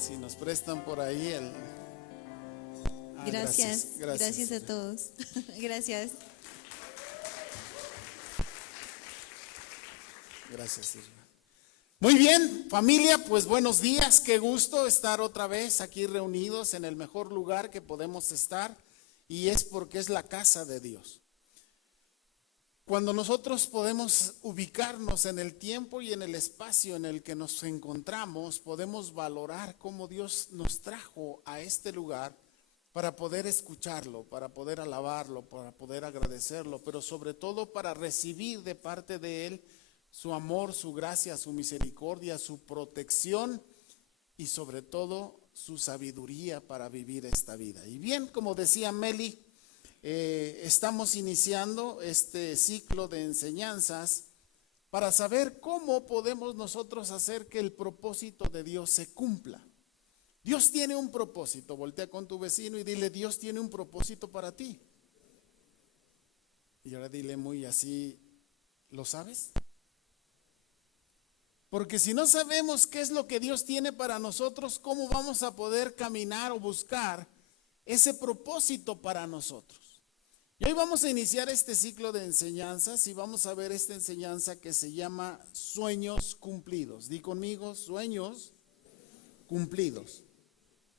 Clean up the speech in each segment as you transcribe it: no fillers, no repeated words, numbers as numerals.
Si nos prestan por ahí el... Gracias a todos. Gracias. Gracias, Irma. Muy bien, familia, pues buenos días, qué gusto estar otra vez aquí reunidos en el mejor lugar que podemos estar, y es porque es la casa de Dios. Cuando nosotros podemos ubicarnos en el tiempo y en el espacio en el que nos encontramos, podemos valorar cómo Dios nos trajo a este lugar para poder escucharlo, para poder alabarlo, para poder agradecerlo, pero sobre todo para recibir de parte de Él su amor, su gracia, su misericordia, su protección y sobre todo su sabiduría para vivir esta vida. Y bien, como decía Meli, estamos iniciando este ciclo de enseñanzas para saber cómo podemos nosotros hacer que el propósito de Dios se cumpla. Dios tiene un propósito. Voltea con tu vecino y dile: Dios tiene un propósito para ti. Y ahora dile muy así: ¿lo sabes? Porque si no sabemos qué es lo que Dios tiene para nosotros, ¿cómo vamos a poder caminar o buscar ese propósito para nosotros? Y hoy vamos a iniciar este ciclo de enseñanzas y vamos a ver esta enseñanza que se llama Sueños Cumplidos. Di conmigo: Sueños Cumplidos.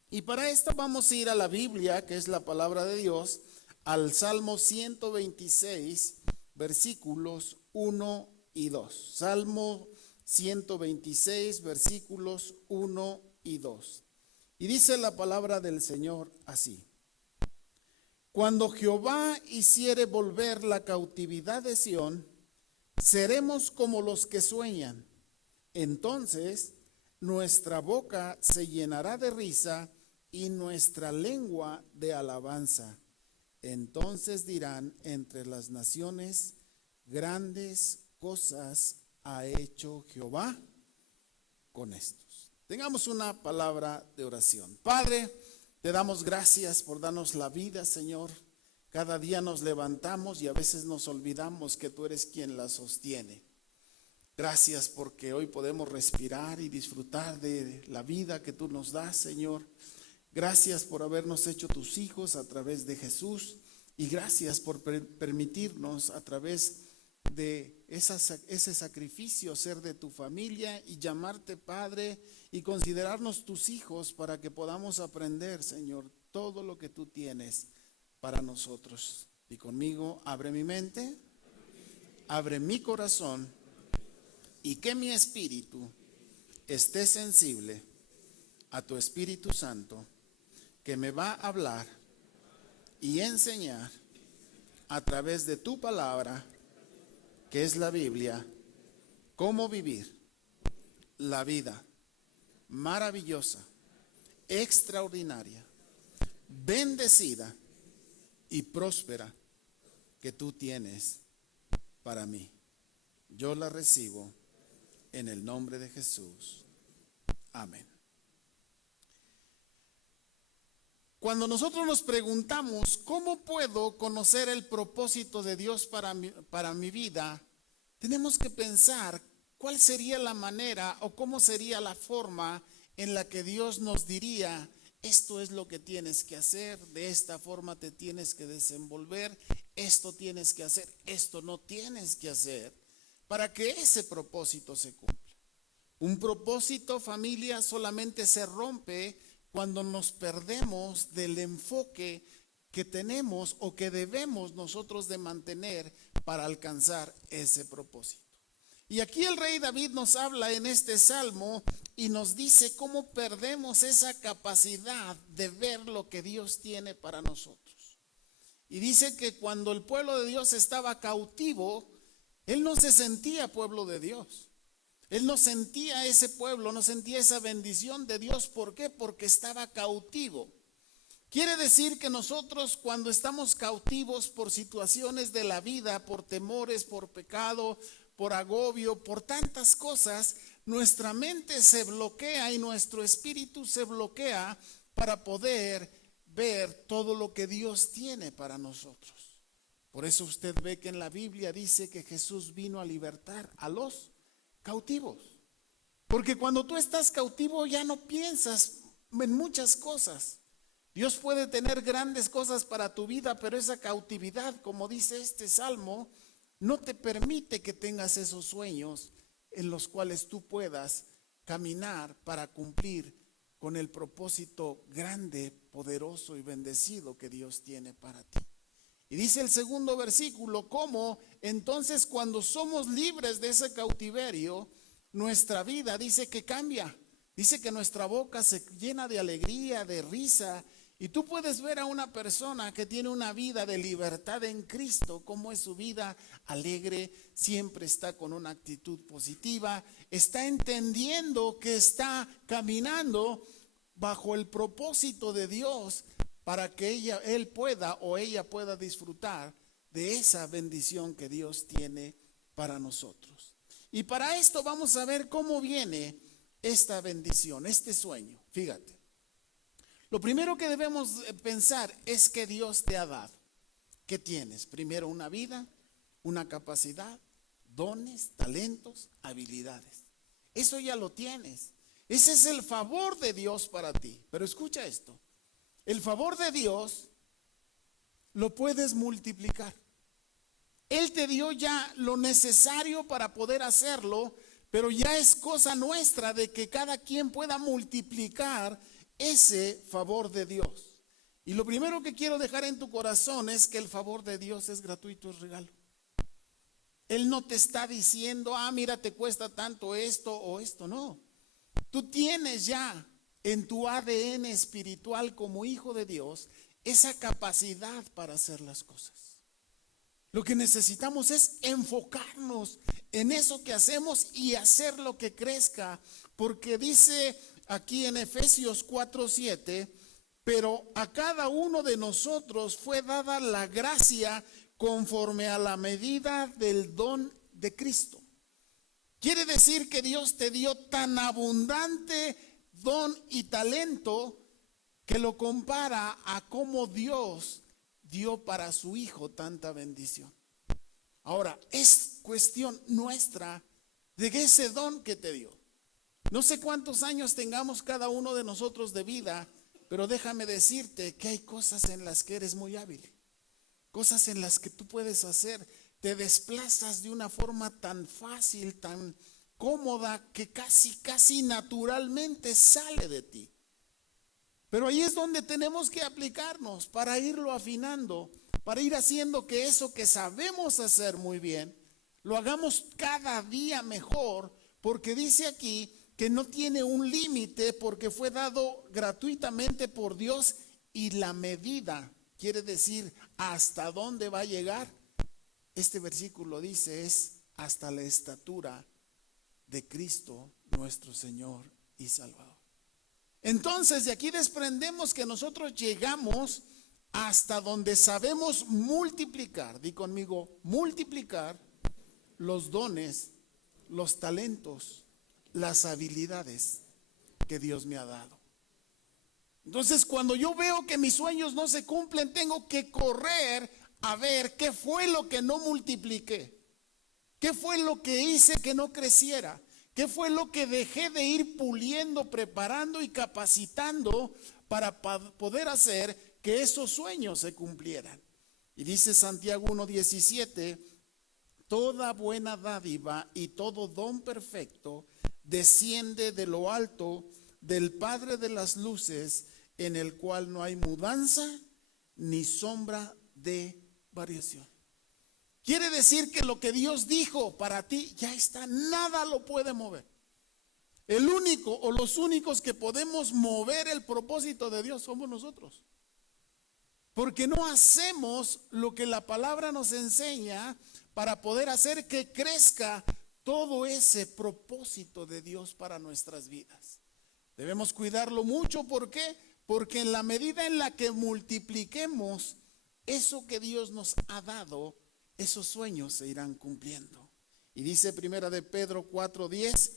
Y para esto vamos a ir a la Biblia, que es la palabra de Dios, al Salmo 126, versículos 1 y 2. Salmo 126, versículos 1 y 2. Y dice la palabra del Señor así: Cuando Jehová hiciere volver la cautividad de Sión, seremos como los que sueñan. Entonces nuestra boca se llenará de risa y nuestra lengua de alabanza. Entonces dirán entre las naciones: grandes cosas ha hecho Jehová con estos. Tengamos una palabra de oración. Padre, te damos gracias por darnos la vida, Señor. Cada día nos levantamos y a veces nos olvidamos que tú eres quien la sostiene. Gracias porque hoy podemos respirar y disfrutar de la vida que tú nos das, Señor. Gracias por habernos hecho tus hijos a través de Jesús, y gracias por permitirnos a través de ese sacrificio ser de tu familia y llamarte Padre y considerarnos tus hijos para que podamos aprender, Señor, todo lo que tú tienes para nosotros. Y conmigo: abre mi mente, abre mi corazón, y que mi espíritu esté sensible a tu Espíritu Santo, que me va a hablar y enseñar a través de tu palabra, que es la Biblia, cómo vivir la vida maravillosa, extraordinaria, bendecida y próspera que tú tienes para mí. Yo la recibo en el nombre de Jesús. Amén. Cuando nosotros nos preguntamos ¿cómo puedo conocer el propósito de Dios para mi vida?, tenemos que pensar cuál sería la manera o cómo sería la forma en la que Dios nos diría: esto es lo que tienes que hacer, de esta forma te tienes que desenvolver, esto tienes que hacer, esto no tienes que hacer, para que ese propósito se cumpla. Un propósito, familia, solamente se rompe cuando nos perdemos del enfoque que tenemos o que debemos nosotros de mantener para alcanzar ese propósito. Y aquí el rey David nos habla en este salmo y nos dice cómo perdemos esa capacidad de ver lo que Dios tiene para nosotros. Y dice que cuando el pueblo de Dios estaba cautivo, él no se sentía pueblo de Dios. Él no sentía ese pueblo, no sentía esa bendición de Dios. ¿Por qué? Porque estaba cautivo. Quiere decir que nosotros, cuando estamos cautivos por situaciones de la vida, por temores, por pecado, por agobio, por tantas cosas, nuestra mente se bloquea y nuestro espíritu se bloquea para poder ver todo lo que Dios tiene para nosotros. Por eso usted ve que en la Biblia dice que Jesús vino a libertar a los cautivos. Porque cuando tú estás cautivo ya no piensas en muchas cosas. Dios puede tener grandes cosas para tu vida, pero esa cautividad, como dice este salmo, no te permite que tengas esos sueños en los cuales tú puedas caminar para cumplir con el propósito grande, poderoso y bendecido que Dios tiene para ti. Y dice el segundo versículo, cómo entonces cuando somos libres de ese cautiverio, nuestra vida dice que cambia. Dice que nuestra boca se llena de alegría, de risa. Y tú puedes ver a una persona que tiene una vida de libertad en Cristo, cómo es su vida alegre, siempre está con una actitud positiva, está entendiendo que está caminando bajo el propósito de Dios para que él pueda o ella pueda disfrutar de esa bendición que Dios tiene para nosotros. Y para esto vamos a ver cómo viene esta bendición, este sueño. Fíjate. Lo primero que debemos pensar es que Dios te ha dado. ¿Qué tienes? Primero una vida, una capacidad, dones, talentos, habilidades. Eso ya lo tienes. Ese es el favor de Dios para ti. Pero escucha esto. El favor de Dios lo puedes multiplicar. Él te dio ya lo necesario para poder hacerlo, pero ya es cosa nuestra de que cada quien pueda multiplicar ese favor de Dios. Y lo primero que quiero dejar en tu corazón es que el favor de Dios es gratuito, es regalo. Él no te está diciendo, mira, te cuesta tanto esto o esto, no. Tú tienes ya en tu ADN espiritual como hijo de Dios esa capacidad para hacer las cosas. Lo que necesitamos es enfocarnos en eso que hacemos y hacer lo que crezca, porque dice aquí en Efesios 4:7, pero a cada uno de nosotros fue dada la gracia conforme a la medida del don de Cristo. Quiere decir que Dios te dio tan abundante don y talento que lo compara a cómo Dios dio para su Hijo tanta bendición. Ahora, es cuestión nuestra de ese don que te dio. No sé cuántos años tengamos cada uno de nosotros de vida, pero déjame decirte que hay cosas en las que eres muy hábil, cosas en las que tú puedes hacer, te desplazas de una forma tan fácil, tan cómoda, que casi naturalmente sale de ti. Pero ahí es donde tenemos que aplicarnos para irlo afinando, para ir haciendo que eso que sabemos hacer muy bien, lo hagamos cada día mejor, porque dice aquí que no tiene un límite porque fue dado gratuitamente por Dios, y la medida, quiere decir hasta dónde va a llegar. Este versículo dice es hasta la estatura de Cristo nuestro Señor y Salvador. Entonces de aquí desprendemos que nosotros llegamos hasta donde sabemos multiplicar, di conmigo, multiplicar los dones, los talentos, las habilidades que Dios me ha dado. Entonces cuando yo veo que mis sueños no se cumplen, tengo que correr a ver qué fue lo que no multipliqué, qué fue lo que hice que no creciera, qué fue lo que dejé de ir puliendo, preparando y capacitando para poder hacer que esos sueños se cumplieran. Y dice Santiago 1:17, toda buena dádiva y todo don perfecto desciende de lo alto, del Padre de las luces, en el cual no hay mudanza ni sombra de variación. Quiere decir que lo que Dios dijo para ti ya está, nada lo puede mover. El único o los únicos que podemos mover el propósito de Dios somos nosotros. Porque no hacemos lo que la palabra nos enseña para poder hacer que crezca todo ese propósito de Dios para nuestras vidas. Debemos cuidarlo mucho. ¿Por qué? Porque en la medida en la que multipliquemos eso que Dios nos ha dado, esos sueños se irán cumpliendo. Y dice primera de Pedro 4:10,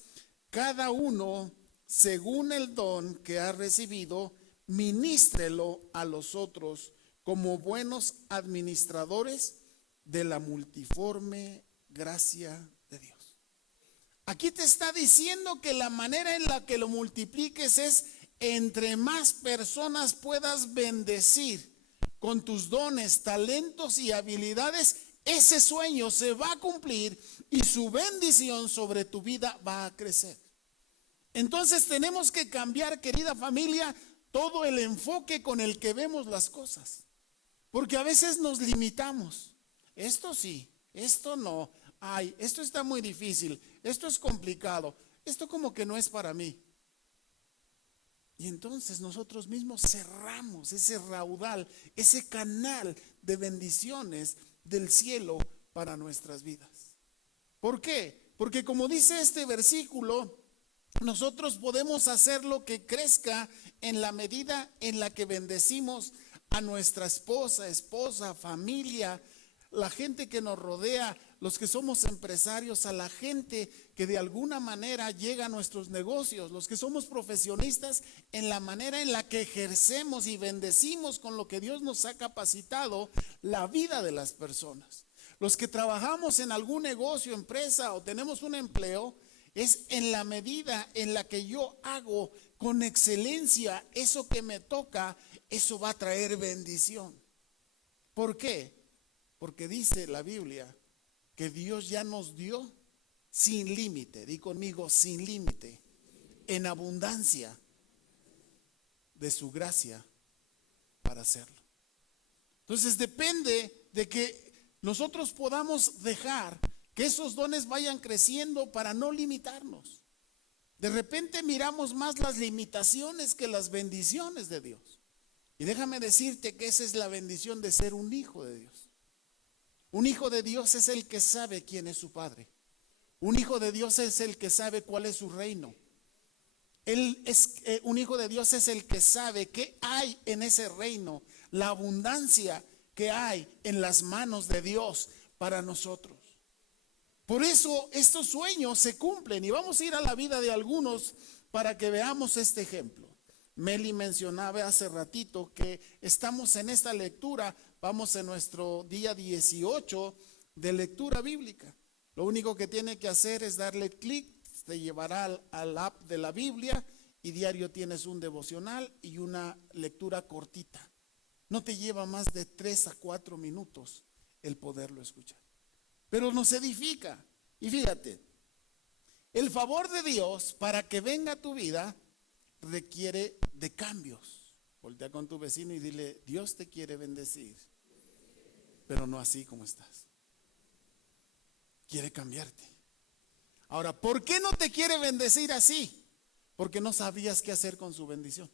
cada uno según el don que ha recibido, ministrelo a los otros como buenos administradores de la multiforme gracia de Dios. Aquí te está diciendo que la manera en la que lo multipliques es entre más personas puedas bendecir con tus dones, talentos y habilidades, ese sueño se va a cumplir y su bendición sobre tu vida va a crecer. Entonces tenemos que cambiar, querida familia, todo el enfoque con el que vemos las cosas. Porque a veces nos limitamos. Esto sí, esto no. Ay, esto está muy difícil, esto es complicado, esto como que no es para mí. Y entonces nosotros mismos cerramos ese raudal, ese canal de bendiciones del cielo para nuestras vidas. ¿Por qué? Porque como dice este versículo, nosotros podemos hacer lo que crezca en la medida en la que bendecimos a nuestra esposa, familia, la gente que nos rodea, los que somos empresarios, a la gente que de alguna manera llega a nuestros negocios, los que somos profesionistas, en la manera en la que ejercemos y bendecimos con lo que Dios nos ha capacitado la vida de las personas. Los que trabajamos en algún negocio, empresa o tenemos un empleo, es en la medida en la que yo hago con excelencia eso que me toca, eso va a traer bendición. ¿Por qué? Porque dice la Biblia que Dios ya nos dio sin límite, di conmigo, sin límite, en abundancia de su gracia para hacerlo. Entonces depende de que nosotros podamos dejar que esos dones vayan creciendo para no limitarnos. De repente miramos más las limitaciones que las bendiciones de Dios. Y déjame decirte que esa es la bendición de ser un hijo de Dios. Un hijo de Dios es el que sabe quién es su padre. Un hijo de Dios es el que sabe cuál es su reino. Un hijo de Dios es el que sabe qué hay en ese reino, la abundancia que hay en las manos de Dios para nosotros. Por eso estos sueños se cumplen y vamos a ir a la vida de algunos para que veamos este ejemplo. Meli mencionaba hace ratito que estamos en esta lectura, vamos en nuestro día 18 de lectura bíblica. Lo único que tiene que hacer es darle clic, te llevará al app de la Biblia y diario tienes un devocional y una lectura cortita. No te lleva más de 3 a 4 minutos el poderlo escuchar. Pero nos edifica. Y fíjate, el favor de Dios para que venga a tu vida requiere de cambios. Voltea con tu vecino y dile, Dios te quiere bendecir, pero no así como estás. Quiere cambiarte. Ahora, ¿por qué no te quiere bendecir así? Porque no sabías qué hacer con su bendición.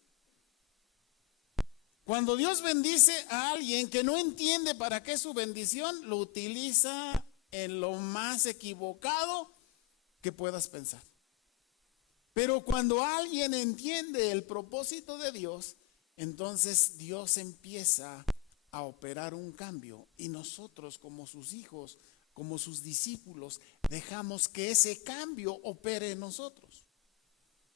Cuando Dios bendice a alguien que no entiende para qué su bendición, lo utiliza en lo más equivocado que puedas pensar. Pero cuando alguien entiende el propósito de Dios, entonces Dios empieza a operar un cambio y nosotros como sus hijos, como sus discípulos, dejamos que ese cambio opere en nosotros.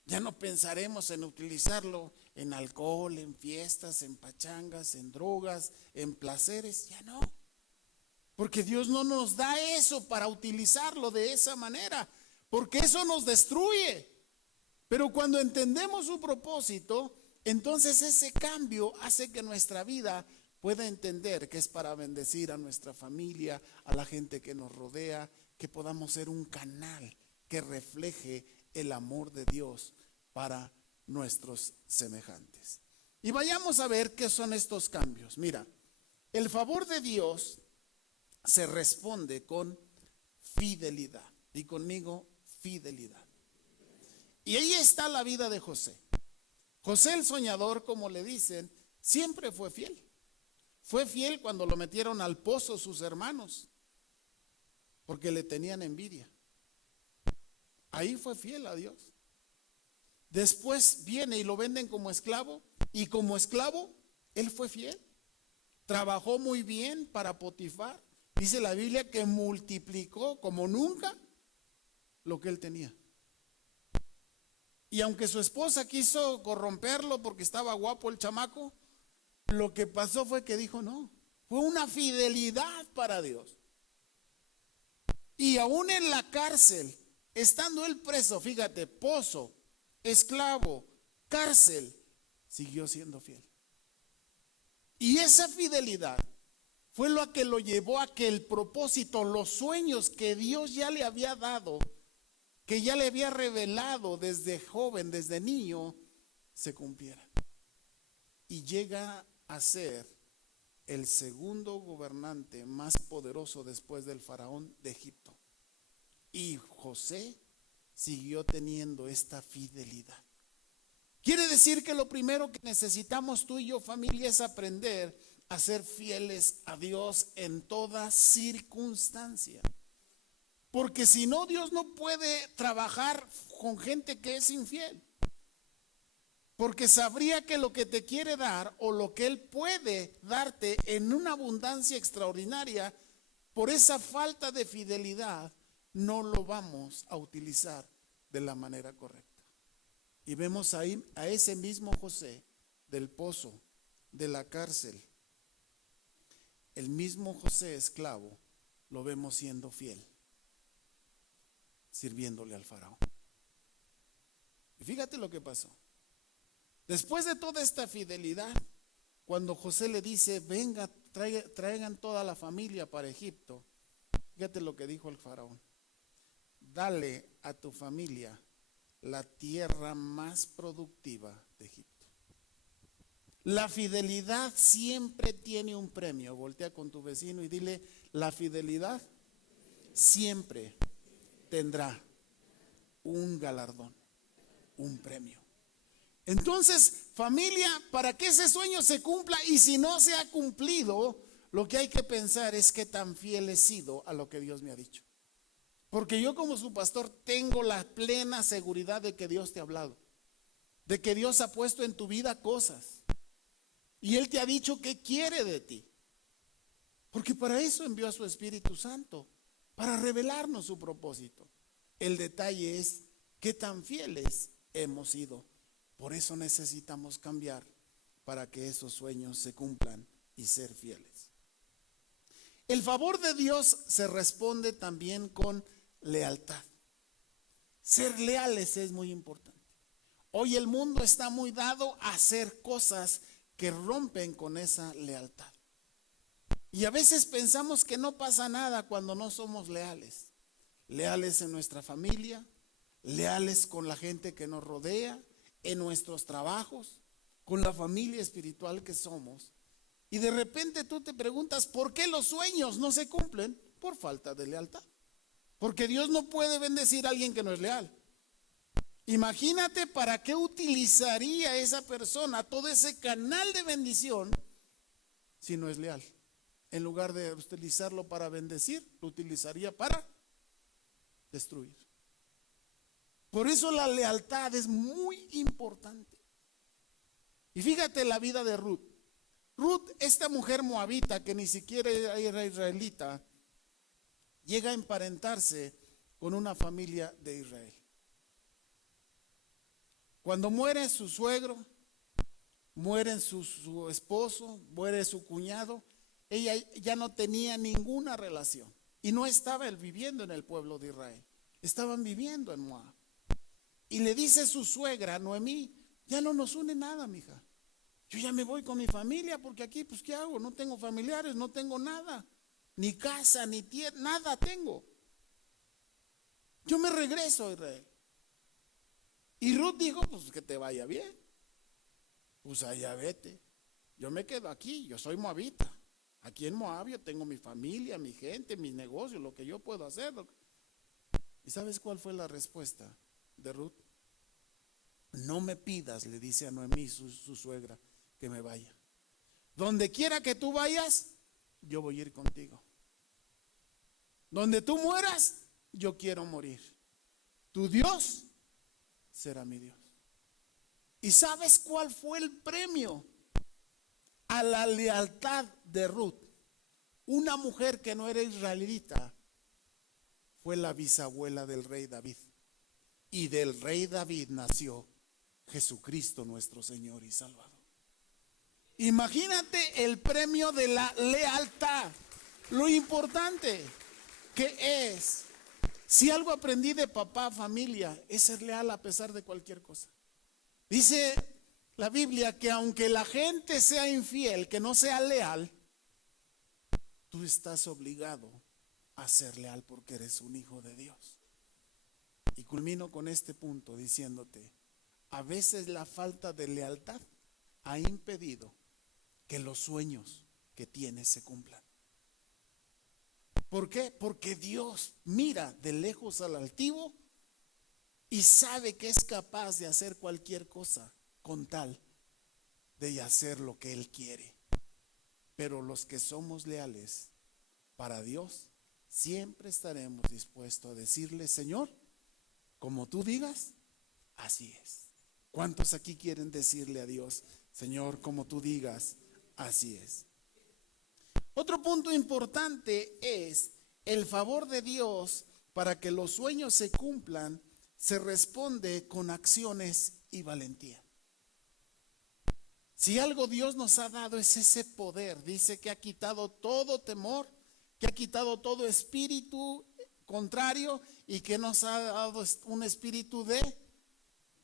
Ya no pensaremos en utilizarlo en alcohol, en fiestas, en pachangas, en drogas, en placeres, ya no. Porque Dios no nos da eso para utilizarlo de esa manera, porque eso nos destruye. Pero cuando entendemos su propósito, entonces ese cambio hace que nuestra vida pueda entender que es para bendecir a nuestra familia, a la gente que nos rodea, que podamos ser un canal que refleje el amor de Dios para nuestros semejantes. Y vayamos a ver qué son estos cambios. Mira, el favor de Dios se responde con fidelidad. Y conmigo, fidelidad. Y ahí está la vida de José. José el soñador, como le dicen, siempre fue fiel. Fue fiel cuando lo metieron al pozo sus hermanos, porque le tenían envidia. Ahí fue fiel a Dios. Después viene y lo venden como esclavo, y como esclavo, él fue fiel. Trabajó muy bien para Potifar. Dice la Biblia que multiplicó como nunca lo que él tenía. Y aunque su esposa quiso corromperlo porque estaba guapo el chamaco, lo que pasó fue que dijo no. Fue una fidelidad para Dios. Y aún en la cárcel, estando él preso, fíjate, pozo, esclavo, cárcel, siguió siendo fiel. Y esa fidelidad fue lo que lo llevó a que el propósito, los sueños que Dios ya le había dado, que ya le había revelado desde joven, desde niño, se cumplieran. Y llega a ser el segundo gobernante más poderoso después del faraón de Egipto. Y José siguió teniendo esta fidelidad. Quiere decir que lo primero que necesitamos tú y yo, familia, es aprender a ser fieles a Dios en toda circunstancia. Porque si no, Dios no puede trabajar con gente que es infiel. Porque sabría que lo que te quiere dar o lo que Él puede darte en una abundancia extraordinaria, por esa falta de fidelidad, no lo vamos a utilizar de la manera correcta. Y vemos ahí a ese mismo José del pozo, de la cárcel. El mismo José esclavo lo vemos siendo fiel, sirviéndole al faraón. Y fíjate lo que pasó. Después de toda esta fidelidad, cuando José le dice, venga, traigan toda la familia para Egipto, fíjate lo que dijo el faraón: dale a tu familia la tierra más productiva de Egipto. La fidelidad siempre tiene un premio. Voltea con tu vecino y dile, la fidelidad siempre tendrá un galardón, un premio. Entonces, familia, para que ese sueño se cumpla, y si no se ha cumplido, lo que hay que pensar es qué tan fiel he sido a lo que Dios me ha dicho. Porque yo, como su pastor, tengo la plena seguridad de que Dios te ha hablado, de que Dios ha puesto en tu vida cosas, y Él te ha dicho qué quiere de ti. Porque para eso envió a su Espíritu Santo, para revelarnos su propósito. El detalle es qué tan fieles hemos sido. Por eso necesitamos cambiar para que esos sueños se cumplan y ser fieles. El favor de Dios se responde también con lealtad. Ser leales es muy importante. Hoy el mundo está muy dado a hacer cosas que rompen con esa lealtad. Y a veces pensamos que no pasa nada cuando no somos leales. Leales en nuestra familia, leales con la gente que nos rodea, en nuestros trabajos, con la familia espiritual que somos. Y de repente tú te preguntas, ¿por qué los sueños no se cumplen? Por falta de lealtad. Porque Dios no puede bendecir a alguien que no es leal. Imagínate para qué utilizaría esa persona todo ese canal de bendición si no es leal. En lugar de utilizarlo para bendecir, lo utilizaría para destruir. Por eso la lealtad es muy importante. Y fíjate la vida de Ruth. Ruth, esta mujer moabita que ni siquiera era israelita, llega a emparentarse con una familia de Israel. Cuando muere su suegro, muere su esposo, muere su cuñado, ella ya no tenía ninguna relación. Y no estaba él viviendo en el pueblo de Israel, estaban viviendo en Moab. Y le dice su suegra, Noemí, ya no nos une nada, mija. Yo ya me voy con mi familia porque aquí, pues, ¿qué hago? No tengo familiares, no tengo nada. Ni casa, ni tierra, nada tengo. Yo me regreso a Israel. Y Ruth dijo, pues que te vaya bien. Pues allá vete. Yo me quedo aquí, yo soy moabita. Aquí en Moab yo tengo mi familia, mi gente, mis negocios, lo que yo puedo hacer. ¿Y sabes cuál fue la respuesta de Ruth? No me pidas, le dice a Noemí, su suegra, que me vaya. Donde quiera que tú vayas, yo voy a ir contigo. Donde tú mueras, yo quiero morir. Tu Dios será mi Dios. ¿Y sabes cuál fue el premio a la lealtad de Ruth? Una mujer que no era israelita fue la bisabuela del rey David. Y del rey David nació Jesucristo nuestro Señor y Salvador. Imagínate el premio de la lealtad. Lo importante que es. Si algo aprendí de papá, familia, es ser leal a pesar de cualquier cosa. Dice la Biblia que aunque la gente sea infiel, que no sea leal, tú estás obligado a ser leal porque eres un hijo de Dios. Y culmino con este punto diciéndote, a veces la falta de lealtad ha impedido que los sueños que tienes se cumplan. ¿Por qué? Porque Dios mira de lejos al altivo y sabe que es capaz de hacer cualquier cosa con tal de hacer lo que Él quiere. Pero los que somos leales para Dios, siempre estaremos dispuestos a decirle, Señor, como tú digas, así es. ¿Cuántos aquí quieren decirle a Dios, Señor, como tú digas, así es? Otro punto importante es el favor de Dios para que los sueños se cumplan, se responde con acciones y valentía. Si algo Dios nos ha dado es ese poder, dice que ha quitado todo temor, que ha quitado todo espíritu contrario y que nos ha dado un espíritu de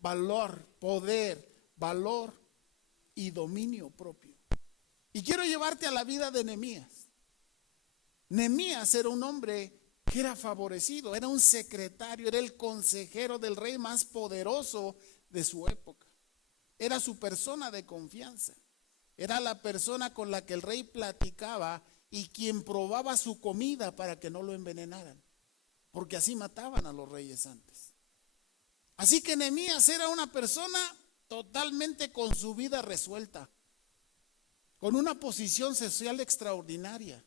valor, poder, valor y dominio propio. Y quiero llevarte a la vida de Nehemías. Nehemías era un hombre que era favorecido, era un secretario, era el consejero del rey más poderoso de su época. Era su persona de confianza. Era la persona con la que el rey platicaba y quien probaba su comida para que no lo envenenaran, porque así mataban a los reyes antes. Así que Nehemías era una persona totalmente con su vida resuelta, con una posición social extraordinaria,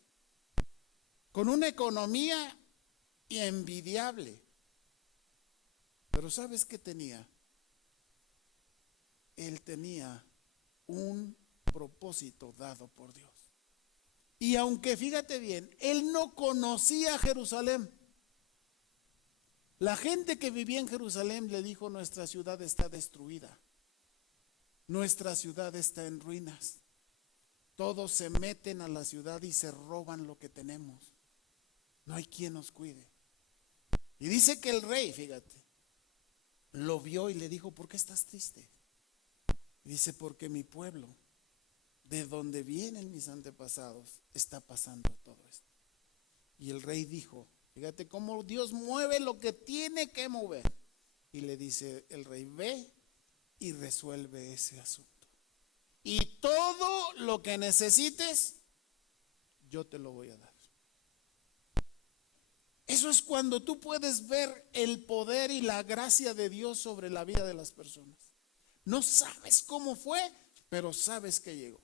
con una economía envidiable. Pero ¿sabes qué tenía? Él tenía un propósito dado por Dios. Y aunque, fíjate bien, él no conocía Jerusalén, la gente que vivía en Jerusalén le dijo, nuestra ciudad está destruida, nuestra ciudad está en ruinas, todos se meten a la ciudad y se roban lo que tenemos, no hay quien nos cuide. Y dice que el rey, fíjate, lo vio y le dijo, ¿por qué estás triste? Y dice, porque mi pueblo, de donde vienen mis antepasados, está pasando todo esto. Y el rey dijo, fíjate cómo Dios mueve lo que tiene que mover. Y le dice el rey, ve y resuelve ese asunto. Y todo lo que necesites, yo te lo voy a dar. Eso es cuando tú puedes ver el poder y la gracia de Dios sobre la vida de las personas. No sabes cómo fue, pero sabes que llegó.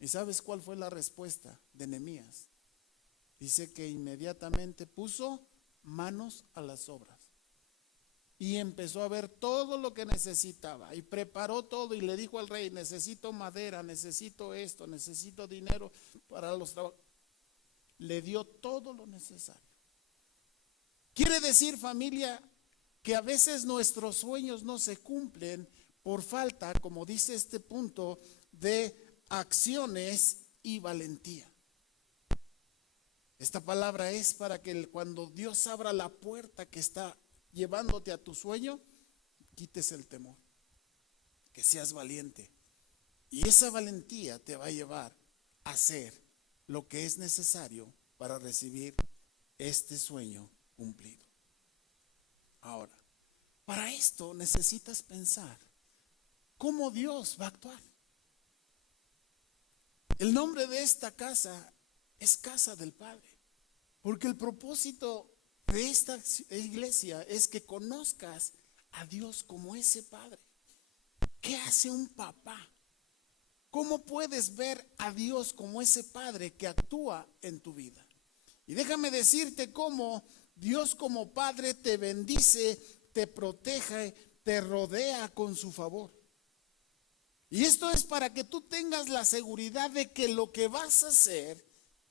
¿Y sabes cuál fue la respuesta de Nehemías? Dice que inmediatamente puso manos a las obras y empezó a ver todo lo que necesitaba y preparó todo y le dijo al rey, necesito madera, necesito esto, necesito dinero para los trabajos. Le dio todo lo necesario. Quiere decir, familia, que a veces nuestros sueños no se cumplen por falta, como dice este punto, de acciones y valentía. Esta palabra es para que cuando Dios abra la puerta que está llevándote a tu sueño, quites el temor, que seas valiente. Y esa valentía te va a llevar a hacer lo que es necesario para recibir este sueño cumplido. Ahora, para esto necesitas pensar cómo Dios va a actuar. El nombre de esta casa es Casa del Padre, porque el propósito de esta iglesia es que conozcas a Dios como ese Padre. ¿Qué hace un papá? ¿Cómo puedes ver a Dios como ese Padre que actúa en tu vida? Y déjame decirte cómo Dios como Padre te bendice, te protege, te rodea con su favor. Y esto es para que tú tengas la seguridad de que lo que vas a hacer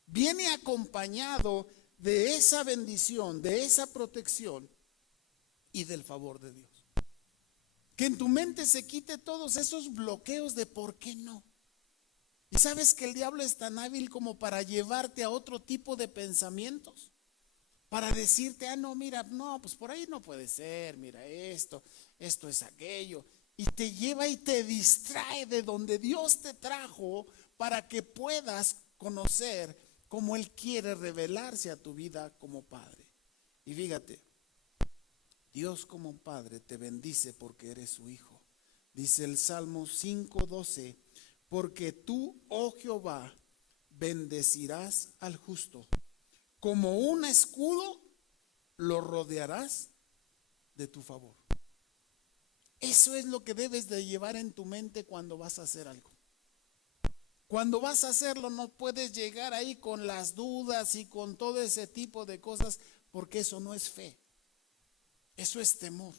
viene acompañado de esa bendición, de esa protección y del favor de Dios. Que en tu mente se quite todos esos bloqueos de por qué no. Y sabes que el diablo es tan hábil como para llevarte a otro tipo de pensamientos. para decirte, no, mira, no, pues por ahí no puede ser, mira esto es aquello. Y te lleva y te distrae de donde Dios te trajo para que puedas conocer cómo Él quiere revelarse a tu vida como Padre. Y fíjate, Dios como Padre te bendice porque eres su hijo. Dice el Salmo 5:12, porque tú, oh Jehová, bendecirás al justo. Como un escudo lo rodearás de tu favor. Eso es lo que debes de llevar en tu mente cuando vas a hacer algo. Cuando vas a hacerlo no puedes llegar ahí con las dudas y con todo ese tipo de cosas, porque eso no es fe. Eso es temor.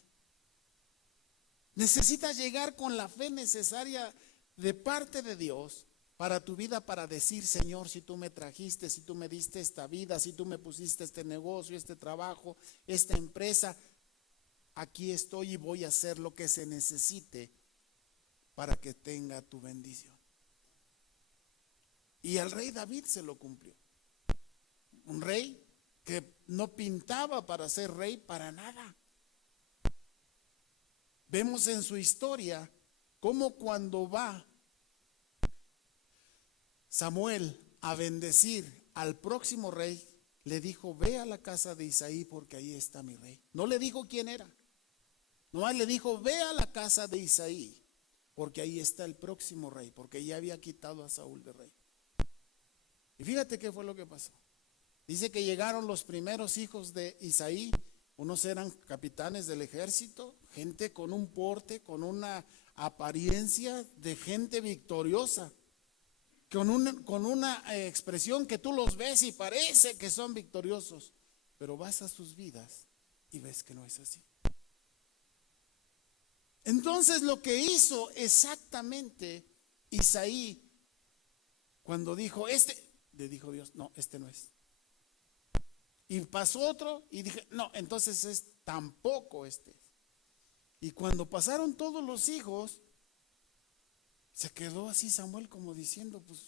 Necesitas llegar con la fe necesaria de parte de Dios para tu vida, para decir, Señor, si tú me trajiste, si tú me diste esta vida, si tú me pusiste este negocio, este trabajo, esta empresa, aquí estoy y voy a hacer lo que se necesite para que tenga tu bendición. Y al rey David se lo cumplió. Un rey que no pintaba para ser rey para nada. Vemos en su historia cómo cuando va Samuel a bendecir al próximo rey, le dijo, ve a la casa de Isaí porque ahí está mi rey. No le dijo quién era. Nomás le dijo, ve a la casa de Isaí porque ahí está el próximo rey, porque ya había quitado a Saúl de rey. Y fíjate qué fue lo que pasó. Dice que llegaron los primeros hijos de Isaí. Unos eran capitanes del ejército, gente con un porte, con una apariencia de gente victoriosa, con una expresión que tú los ves y parece que son victoriosos, pero vas a sus vidas y ves que no es así. Entonces lo que hizo exactamente Isaí cuando dijo, le dijo Dios, no, este no es. Y pasó otro y dije, no, entonces tampoco este es. Y cuando pasaron todos los hijos, se quedó así Samuel como diciendo, pues,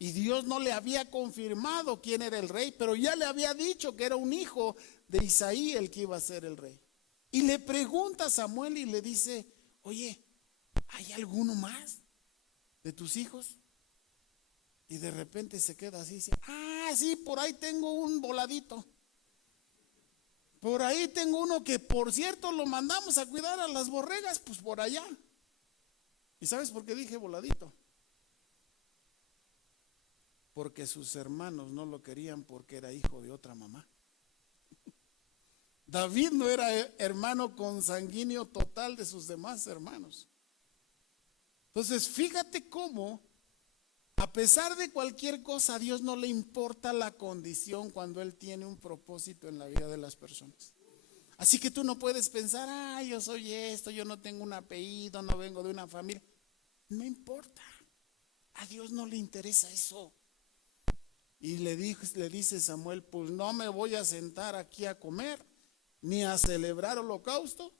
y Dios no le había confirmado quién era el rey, pero ya le había dicho que era un hijo de Isaí el que iba a ser el rey. Y le pregunta a Samuel y le dice, oye, ¿hay alguno más de tus hijos? Y de repente se queda así, dice, sí, por ahí tengo un voladito. Por ahí tengo uno que, por cierto, lo mandamos a cuidar a las borregas, pues por allá. ¿Y sabes por qué dije voladito? Porque sus hermanos no lo querían porque era hijo de otra mamá. David no era hermano consanguíneo total de sus demás hermanos. Entonces, fíjate cómo, a pesar de cualquier cosa, a Dios no le importa la condición cuando Él tiene un propósito en la vida de las personas. Así que tú no puedes pensar, yo soy esto, yo no tengo un apellido, no vengo de una familia. No importa, a Dios no le interesa eso. Y le dice Samuel, pues no me voy a sentar aquí a comer, ni a celebrar holocausto,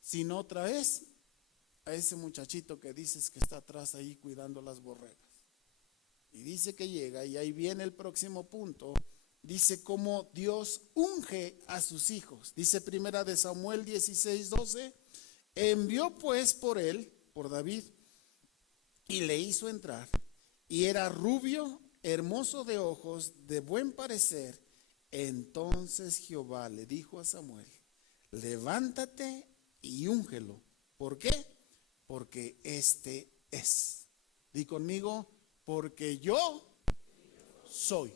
sino otra vez a ese muchachito que dices que está atrás ahí cuidando las borregas. Y dice que llega, y ahí viene el próximo punto. Dice cómo Dios unge a sus hijos. Dice primera de Samuel 16:12, envió pues por él, por David, y le hizo entrar. Y era rubio, hermoso de ojos, de buen parecer. Entonces Jehová le dijo a Samuel, levántate y úngelo. ¿Por qué? Porque este es. Di conmigo, porque yo soy.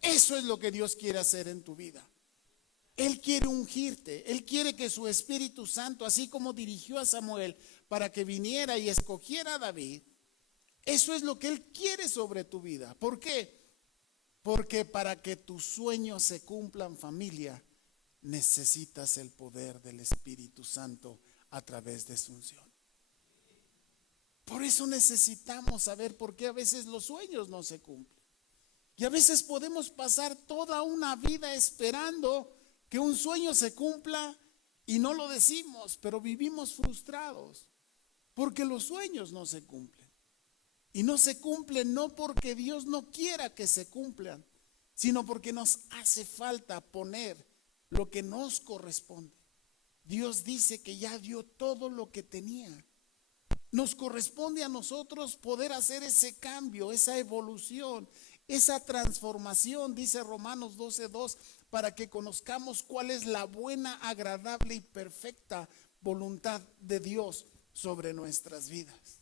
Eso es lo que Dios quiere hacer en tu vida. Él quiere ungirte. Él quiere que su Espíritu Santo, así como dirigió a Samuel para que viniera y escogiera a David, eso es lo que Él quiere sobre tu vida. ¿Por qué? Porque para que tus sueños se cumplan, familia, necesitas el poder del Espíritu Santo a través de su unción. Por eso necesitamos saber por qué a veces los sueños no se cumplen. Y a veces podemos pasar toda una vida esperando que un sueño se cumpla y no lo decimos, pero vivimos frustrados porque los sueños no se cumplen. Y no se cumplen no porque Dios no quiera que se cumplan, sino porque nos hace falta poner lo que nos corresponde. Dios dice que ya dio todo lo que tenía. Nos corresponde a nosotros poder hacer ese cambio, esa evolución, esa transformación, dice Romanos 12:2, para que conozcamos cuál es la buena, agradable y perfecta voluntad de Dios sobre nuestras vidas.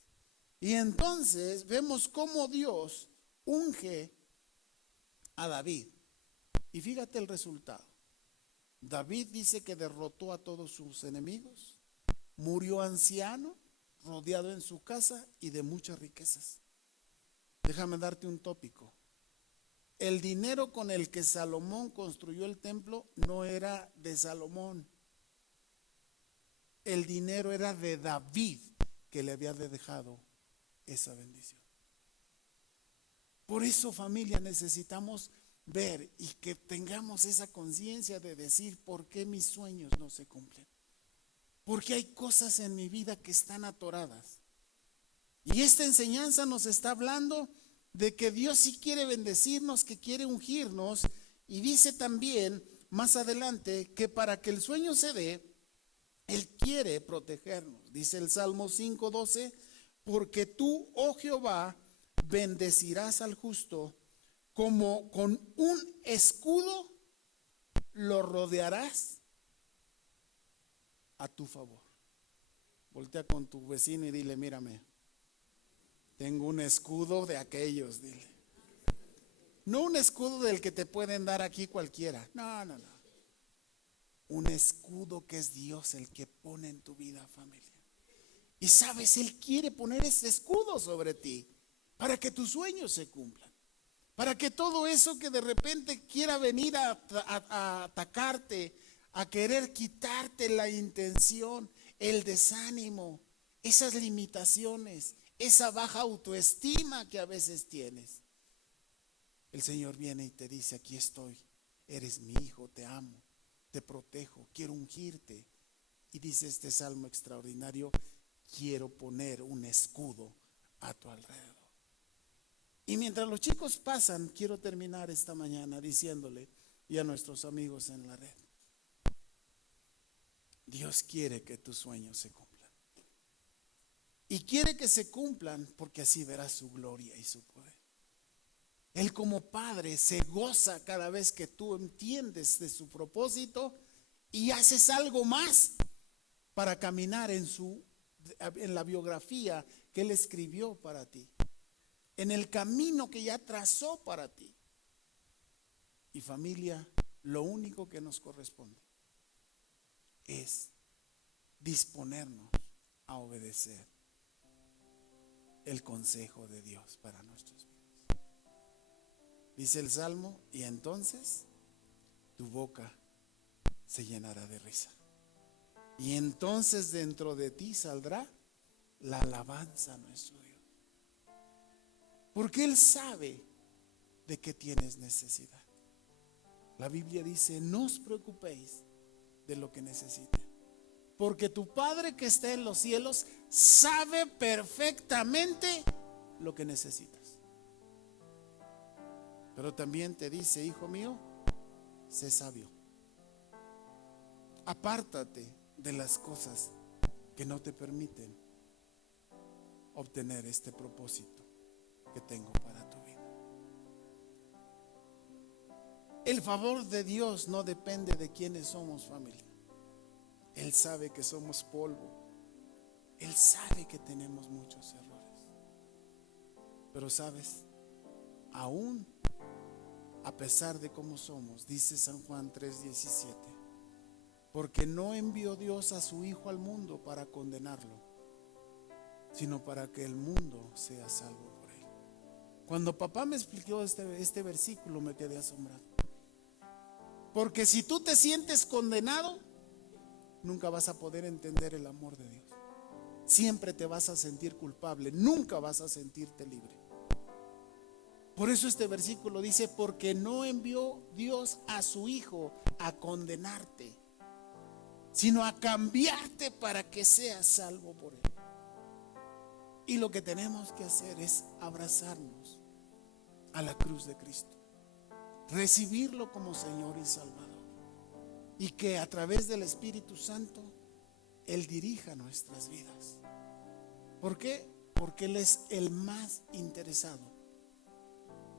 Y entonces vemos cómo Dios unge a David. Y fíjate el resultado. David dice que derrotó a todos sus enemigos, murió anciano, rodeado en su casa y de muchas riquezas. Déjame darte un tópico. El dinero con el que Salomón construyó el templo no era de Salomón. El dinero era de David, que le había dejado esa bendición. Por eso, familia, necesitamos ver y que tengamos esa conciencia de decir: ¿por qué mis sueños no se cumplen? Porque hay cosas en mi vida que están atoradas. Y esta enseñanza nos está hablando de que Dios sí quiere bendecirnos, que quiere ungirnos. Y dice también más adelante que para que el sueño se dé, Él quiere protegernos. Dice el Salmo 5:12: porque tú, oh Jehová, bendecirás al justo, como con un escudo lo rodearás a tu favor. Voltea con tu vecino y dile: mírame, tengo un escudo de aquellos, dile. No un escudo del que te pueden dar aquí cualquiera. No. Un escudo que es Dios el que pone en tu vida, familia. Y sabes, Él quiere poner ese escudo sobre ti para que tus sueños se cumplan. Para que todo eso que de repente quiera venir a atacarte, a querer quitarte la intención, el desánimo, esas limitaciones, esa baja autoestima que a veces tienes, el Señor viene y te dice: aquí estoy, eres mi hijo, te amo, te protejo, quiero ungirte. Y dice este salmo extraordinario: quiero poner un escudo a tu alrededor. Y mientras los chicos pasan, quiero terminar esta mañana diciéndole, y a nuestros amigos en la red: Dios quiere que tus sueños se cumplan. Y quiere que se cumplan porque así verás su gloria y su poder. Él, como Padre, se goza cada vez que tú entiendes de su propósito y haces algo más para caminar en la biografía que Él escribió para ti, en el camino que ya trazó para ti. Y familia, lo único que nos corresponde es disponernos a obedecer el consejo de Dios para nuestras vidas. Dice el Salmo: y entonces tu boca se llenará de risa, y entonces dentro de ti saldrá la alabanza a nuestro Dios. Porque Él sabe de qué tienes necesidad. La Biblia dice: no os preocupéis de lo que necesiten, porque tu Padre que está en los cielos sabe perfectamente lo que necesitas. Pero también te dice: hijo mío, sé sabio. Apártate de las cosas que no te permiten obtener este propósito que tengo para tu vida. El favor de Dios no depende de quiénes somos, familia. Él sabe que somos polvo. Él sabe que tenemos muchos errores. Pero sabes, aún a pesar de cómo somos, dice San Juan 3:17, porque no envió Dios a su Hijo al mundo para condenarlo, sino para que el mundo sea salvo por él. Cuando papá me explicó este versículo, me quedé asombrado. Porque si tú te sientes condenado, nunca vas a poder entender el amor de Dios. Siempre te vas a sentir culpable, nunca vas a sentirte libre. Por eso este versículo dice: porque no envió Dios a su Hijo a condenarte, sino a cambiarte para que seas salvo por Él. Y lo que tenemos que hacer es abrazarnos a la cruz de Cristo recibirlo como Señor y Salvador, y que a través del Espíritu Santo Él dirija nuestras vidas. ¿Por qué? Porque Él es el más interesado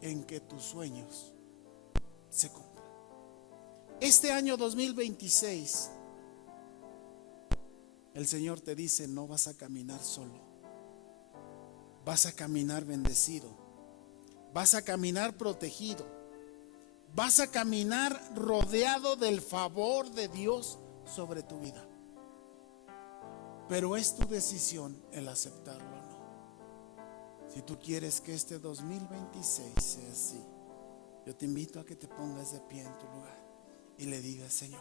en que tus sueños se cumplan. Este año 2026, el Señor te dice: no vas a caminar solo, vas a caminar bendecido, vas a caminar protegido, vas a caminar rodeado del favor de Dios sobre tu vida. Pero es tu decisión el aceptarlo o no. Si tú quieres que este 2026 sea así, yo te invito a que te pongas de pie en tu lugar y le digas: Señor,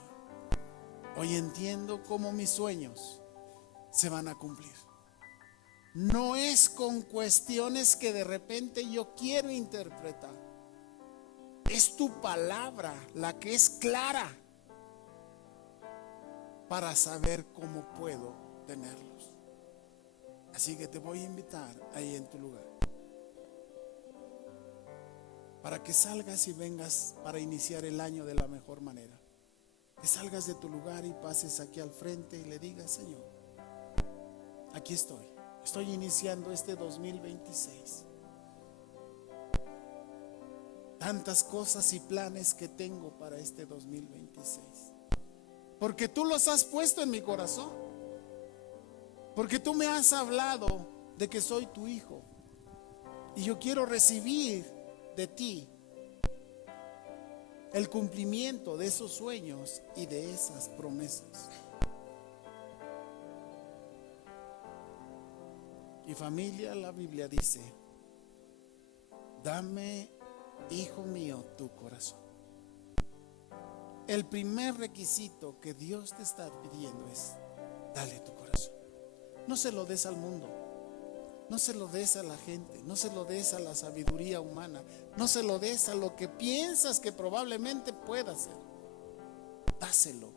hoy entiendo cómo mis sueños se van a cumplir. No es con cuestiones que de repente yo quiero interpretar. Es tu palabra la que es clara para saber cómo puedo tenerlos. Así que te voy a invitar ahí en tu lugar, para que salgas y vengas para iniciar el año de la mejor manera. Que salgas de tu lugar y pases aquí al frente y le digas: Señor, aquí estoy iniciando este 2026. Tantas cosas y planes que tengo para este 2026, porque tú los has puesto en mi corazón, porque tú me has hablado de que soy tu hijo, y yo quiero recibir de ti el cumplimiento de esos sueños y de esas promesas. Y familia, la Biblia dice: dame, hijo mío, tu corazón. El primer requisito que Dios te está pidiendo es: dale tu corazón. No se lo des al mundo, no se lo des a la gente, no se lo des a la sabiduría humana, no se lo des a lo que piensas que probablemente pueda ser. Dáselo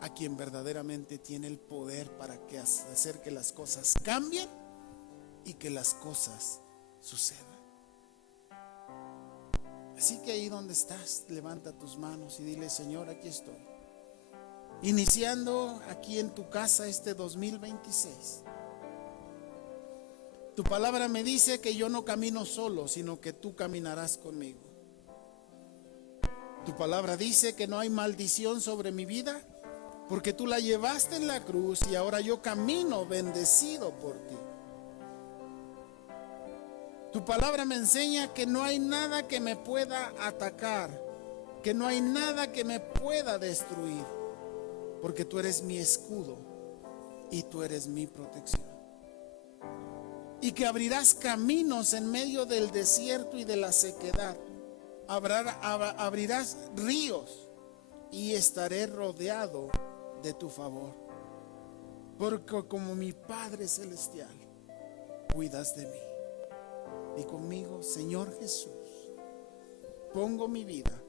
a quien verdaderamente tiene el poder para hacer que las cosas cambien y que las cosas sucedan. Así que ahí donde estás, levanta tus manos y dile: Señor, aquí estoy, iniciando aquí en tu casa este 2026. Tu palabra me dice que yo no camino solo, sino que tú caminarás conmigo. Tu palabra dice que no hay maldición sobre mi vida, porque tú la llevaste en la cruz y ahora yo camino bendecido por ti. Tu palabra me enseña que no hay nada que me pueda atacar, que no hay nada que me pueda destruir, porque tú eres mi escudo y tú eres mi protección. Y que abrirás caminos en medio del desierto y de la sequedad. Abrirás ríos y estaré rodeado de tu favor, porque como mi Padre Celestial cuidas de mí. Y conmigo: Señor Jesús, pongo mi vida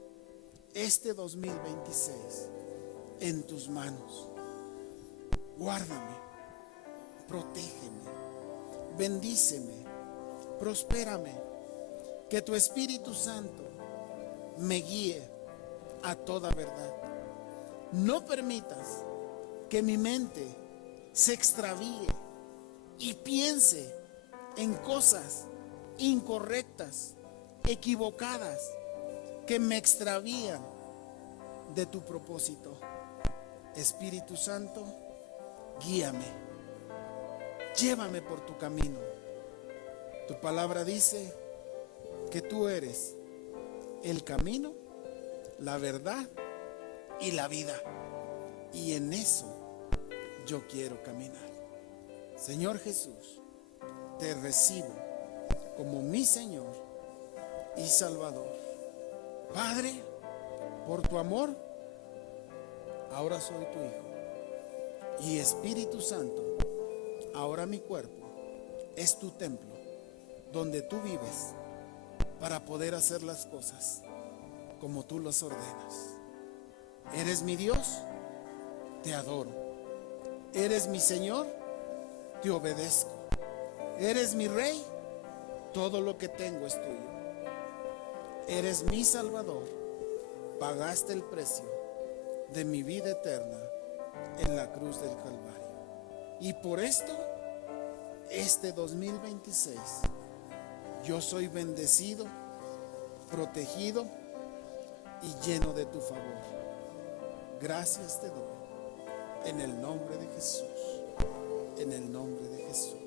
este 2026 en tus manos. Guárdame, protégeme, bendíceme, prospérame. Que tu Espíritu Santo me guíe a toda verdad. No permitas que mi mente se extravíe y piense en cosas incorrectas, equivocadas, que me extravían de tu propósito. Espíritu Santo, guíame, llévame por tu camino. Tu palabra dice que tú eres el camino, la verdad y la vida, y en eso yo quiero caminar. Señor Jesús, te recibo como mi Señor y Salvador. Padre, por tu amor, ahora soy tu hijo. Y Espíritu Santo, ahora mi cuerpo es tu templo, donde tú vives para poder hacer las cosas como tú las ordenas. Eres mi Dios, te adoro. Eres mi Señor, te obedezco. Eres mi Rey, todo lo que tengo es tuyo. Eres mi Salvador. Pagaste el precio de mi vida eterna en la cruz del Calvario. Y por esto, este 2026, yo soy bendecido, protegido y lleno de tu favor. Gracias te doy en el nombre de Jesús, en el nombre de Jesús.